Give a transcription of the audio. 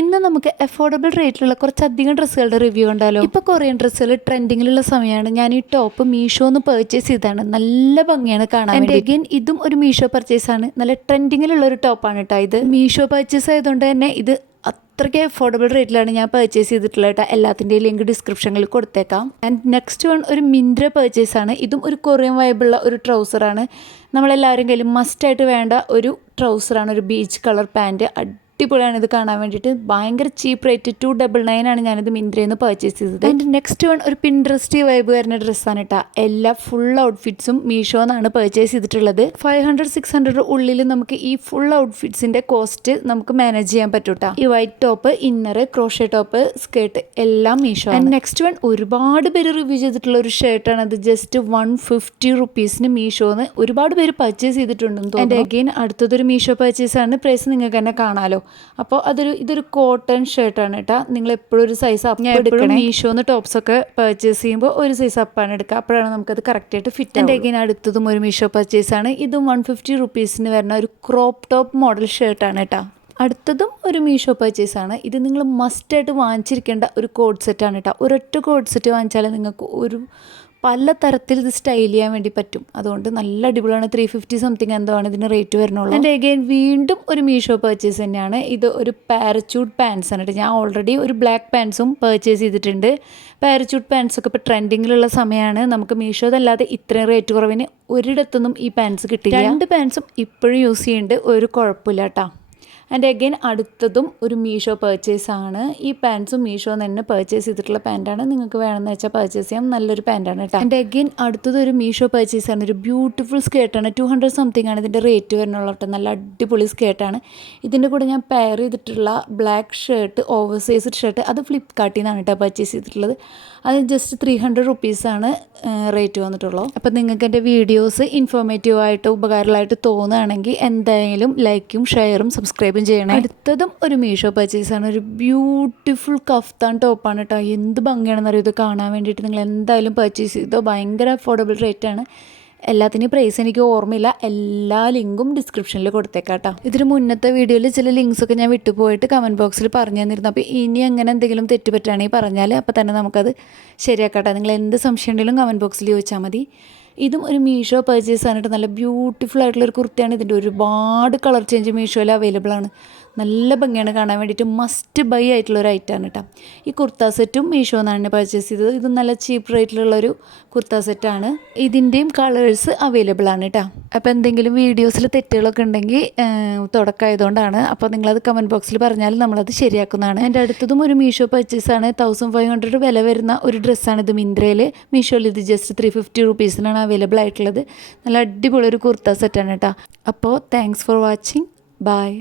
ഇന്ന് നമുക്ക് അഫോർഡബിൾ റേറ്റിലുള്ള കുറച്ചധികം ഡ്രസ്സുകളുടെ റിവ്യൂ കണ്ടാലോ. ഇപ്പോൾ കൊറിയൻ ഡ്രസ്സുകൾ ട്രെൻഡിങ്ങിലുള്ള സമയമാണ്. ഞാൻ ഈ ടോപ്പ് മീഷോന്ന് പർച്ചേസ് ചെയ്താണ്. നല്ല ഭംഗിയാണ് കാണാൻ വേണ്ടി. അഗൈൻ ഇതും ഒരു മീഷോ പർച്ചേസ് ആണ്. നല്ല ട്രെൻഡിങ്ങിലുള്ള ഒരു ടോപ്പാണ് കേട്ടോ. ഇത് മീഷോ പർച്ചേസ് ആയതുകൊണ്ട് തന്നെ ഇത് അത്രയ്ക്ക് അഫോർഡബിൾ റേറ്റിലാണ് ഞാൻ പർച്ചേസ് ചെയ്തിട്ടുള്ളത് കേട്ടോ. എല്ലാത്തിൻ്റെയും ലിങ്ക് ഡിസ്ക്രിപ്ഷനിൽ കൊടുത്തേക്കാം. ആൻഡ് നെക്സ്റ്റ് വൺ ഒരു മിന്ത്ര പർച്ചേസ് ആണ്. ഇതും ഒരു കൊറിയൻ വൈബുള്ള ഒരു ട്രൗസറാണ്. നമ്മളെല്ലാവരും കയ്യിലും മസ്റ്റായിട്ട് വേണ്ട ഒരു ട്രൗസറാണ്. ഒരു ബീച്ച് കളർ പാൻറ്റ്. അടിപൊളിയാണ് ഇത് കാണാൻ വേണ്ടിയിട്ട്. ഭയങ്കര ചീപ്പ് റേറ്റ് 299 ആണ് ഞാനിത് മിന്ത്രയിൽ നിന്ന് പർച്ചേസ് ചെയ്തത്. ആൻഡ് നെക്സ്റ്റ് വൺ ഒരു പിൻട്രസ്റ്റ് വൈബ് വരുന്ന ഡ്രസ്സാണ് കേട്ടോ. എല്ലാ ഫുൾ ഔട്ട്ഫിറ്റ്സും മീഷോ എന്നാണ് പർച്ചേസ് ചെയ്തിട്ടുള്ളത്. 500-600 ഉള്ളിൽ നമുക്ക് ഈ ഫുൾ ഔട്ട്ഫിറ്റ്സിൻ്റെ കോസ്റ്റ് നമുക്ക് മാനേജ് ചെയ്യാൻ പറ്റും കേട്ടോ. ഈ white top, inner, crochet top, skirt എല്ലാം മീഷോ. ആൻഡ് നെക്സ്റ്റ് വൺ ഒരുപാട് പേര് റിവ്യൂ ചെയ്തിട്ടുള്ള ഒരു ഷർട്ടാണ്. അത് ജസ്റ്റ് 150 റുപ്പീസിന് മീഷോന്ന് ഒരുപാട് പേര് പർച്ചേസ് ചെയ്തിട്ടുണ്ടെന്ന് തോന്നുന്നു. ആൻഡ് അഗെയിൻ അടുത്തതൊരു മീഷോ പർച്ചേസ് ആണ്. പ്രൈസ് നിങ്ങൾക്ക് തന്നെ കാണാമല്ലോ. അപ്പോൾ ഇതൊരു കോട്ടൺ ഷർട്ടാണ് കേട്ടോ. നിങ്ങൾ എപ്പോഴും ഒരു സൈസ് അപ്പ് എടുക്കണം. മീഷോന്ന് ടോപ്സൊക്കെ പർച്ചേസ് ചെയ്യുമ്പോൾ ഒരു സൈസ് അപ്പാണ് എടുക്കുക. അപ്പോഴാണ് നമുക്കത് കറക്റ്റായിട്ട് ഫിറ്റ്. എൻ്റെ അഗൈൻ അടുത്തതും ഒരു മീഷോ പർച്ചേസാണ്. ഇതും 150 റുപ്പീസിന് വരുന്ന ഒരു ക്രോപ്പ് ടോപ്പ് മോഡൽ ഷർട്ടാണ് കേട്ടോ. അടുത്തതും ഒരു മീഷോ പർച്ചേസാണ്. ഇത് നിങ്ങൾ മസ്റ്റായിട്ട് വാങ്ങിച്ചിരിക്കേണ്ട ഒരു കോഡ് സെറ്റാണ് കേട്ടോ. ഒരൊറ്റ കോഡ് സെറ്റ് വാങ്ങിച്ചാൽ നിങ്ങൾക്ക് പല തരത്തിൽ ഇത് സ്റ്റൈൽ ചെയ്യാൻ വേണ്ടി പറ്റും. അതുകൊണ്ട് നല്ല അടിപൊളിയാണ്. 350 സംതിങ് എന്തോ ആണ് ഇതിന് റേറ്റ് വരുന്നുള്ളൂ. എൻ്റെ അഗൈൻ വീണ്ടും ഒരു മീഷോ പർച്ചേസ് തന്നെയാണ്. ഇത് ഒരു പാരച്യൂട്ട് പാൻസ് ആണ് കേട്ടോ. ഞാൻ ഓൾറെഡി ഒരു ബ്ലാക്ക് പാൻസും പർച്ചേസ് ചെയ്തിട്ടുണ്ട്. പാരച്യൂട്ട് പാൻസൊക്കെ ഇപ്പോൾ ട്രെൻഡിങ്ങിലുള്ള സമയമാണ്. നമുക്ക് മീഷോതല്ലാതെ ഇത്രയും റേറ്റ് കുറവിന് ഒരിടത്തൊന്നും ഈ പാൻസ് കിട്ടില്ല. 2 പാൻസും ഇപ്പോഴും യൂസ് ചെയ്യുന്നുണ്ട്. ഒരു കുഴപ്പമില്ല കേട്ടോ. ആൻഡ് അഗൈൻ അടുത്തതും ഒരു മീഷോ പർച്ചേസാണ്. ഈ പാൻസും മീഷോ തന്നെ പർച്ചേസ് ചെയ്തിട്ടുള്ള പാൻറ്റാണ്. നിങ്ങൾക്ക് വേണമെന്ന് വെച്ചാൽ പർച്ചേസ് ചെയ്യാം. നല്ലൊരു പാൻറ്റാണ് കേട്ടോ. ആൻഡ് അഗൈൻ അടുത്തത് ഒരു മീഷോ പർച്ചേസാണ്. ഒരു ബ്യൂട്ടിഫുൾ സ്കേർട്ടാണ്. 200 സംതിങ് ആണ് ഇതിൻ്റെ റേറ്റ് വരുന്നുള്ളൂ കേട്ടോ. നല്ല അടിപൊളി സ്കേർട്ടാണ്. ഇതിൻ്റെ കൂടെ ഞാൻ പെയർ ചെയ്തിട്ടുള്ള black shirt, over sized shirt, അത് ഫ്ലിപ്കാർട്ടിൽ നിന്നാണ് കേട്ടോ പർച്ചേസ് ചെയ്തിട്ടുള്ളത്. അത് ജസ്റ്റ് 300 റുപ്പീസാണ് റേറ്റ് വന്നിട്ടുള്ളൂ. അപ്പോൾ നിങ്ങൾക്ക് എൻ്റെ വീഡിയോസ് ഇൻഫോർമേറ്റീവായിട്ട് ഉപകാരമായിട്ട് തോന്നുകയാണെങ്കിൽ എന്തായാലും ലൈക്കും ഷെയറും സബ്സ്ക്രൈബും ചെയ്യണം. അടുത്തതും ഒരു മീഷോ പർച്ചേസാണ്. ഒരു ബ്യൂട്ടിഫുൾ കഫ്താൻ ടോപ്പാണ് കേട്ടോ. എന്ത് ഭംഗിയാണെന്ന് അറിയാം ഇത് കാണാൻ വേണ്ടിയിട്ട്. നിങ്ങൾ എന്തായാലും പർച്ചേസ് ചെയ്തോ. ഭയങ്കര അഫോർഡബിൾ റേറ്റാണ്. എല്ലാത്തിൻ്റെയും പ്രൈസ് എനിക്ക് ഓർമ്മയില്ല. എല്ലാ ലിങ്കും ഡിസ്ക്രിപ്ഷനിൽ കൊടുത്തേക്കാം കേട്ടോ. ഇതിന് മുന്നത്തെ വീഡിയോയിൽ ചില ലിങ്ക്സൊക്കെ ഞാൻ വിട്ടുപോയിട്ട് കമൻറ്റ് ബോക്സിൽ പറഞ്ഞു തന്നിരുന്നു. അപ്പോൾ ഇനി അങ്ങനെ എന്തെങ്കിലും തെറ്റ് പറ്റുകയാണെങ്കിൽ പറഞ്ഞാൽ അപ്പോൾ തന്നെ നമുക്കത് ശരിയാക്കാം. നിങ്ങൾ എന്ത് സംശയം ഉണ്ടെങ്കിലും കമൻറ്റ് ബോക്സിൽ ചോദിച്ചാൽ മതി. ഇതും ഒരു മീഷോ പർച്ചേസ് ആണ്. നല്ല ബ്യൂട്ടിഫുൾ ആയിട്ടുള്ളൊരു കുർത്തിയാണ്. ഇതിൻ്റെ ഒരുപാട് കളർ ചേഞ്ച് മീഷോയിൽ അവൈലബിൾ ആണ്. നല്ല ഭംഗിയാണ് കാണാൻ വേണ്ടിയിട്ട്. മസ്റ്റ് ബൈ ആയിട്ടുള്ളൊരു ഐറ്റമാണ് കേട്ടോ. ഈ കുർത്ത സെറ്റും മീഷോ എന്നാണ് പർച്ചേസ് ചെയ്തത്. ഇത് നല്ല ചീപ്പ് റേറ്റിലുള്ളൊരു കുർത്ത സെറ്റാണ്. ഇതിൻ്റെയും കളേഴ്സ് അവൈലബിൾ ആണ് കേട്ടോ. അപ്പോൾ എന്തെങ്കിലും വീഡിയോസിൽ തെറ്റുകളൊക്കെ ഉണ്ടെങ്കിൽ തുടക്കമായതുകൊണ്ടാണ്. അപ്പോൾ നിങ്ങളത് കമൻറ്റ് ബോക്സിൽ പറഞ്ഞാൽ നമ്മളത് ശരിയാക്കുന്നതാണ്. എൻ്റെ അടുത്തതും ഒരു മീഷോ പർച്ചേസാണ്. 1500 വില വരുന്ന ഒരു ഡ്രസ്സാണ് ഇത് മിന്ത്രയിൽ. മീഷോയിൽ ഇത് ജസ്റ്റ് 350 റുപ്പീസിനാണ് അവൈലബിൾ ആയിട്ടുള്ളത്. നല്ല അടിപൊളി ഒരു കുർത്ത സെറ്റാണ് കേട്ടോ. അപ്പോൾ താങ്ക്സ് ഫോർ വാച്ചിങ്. ബൈ.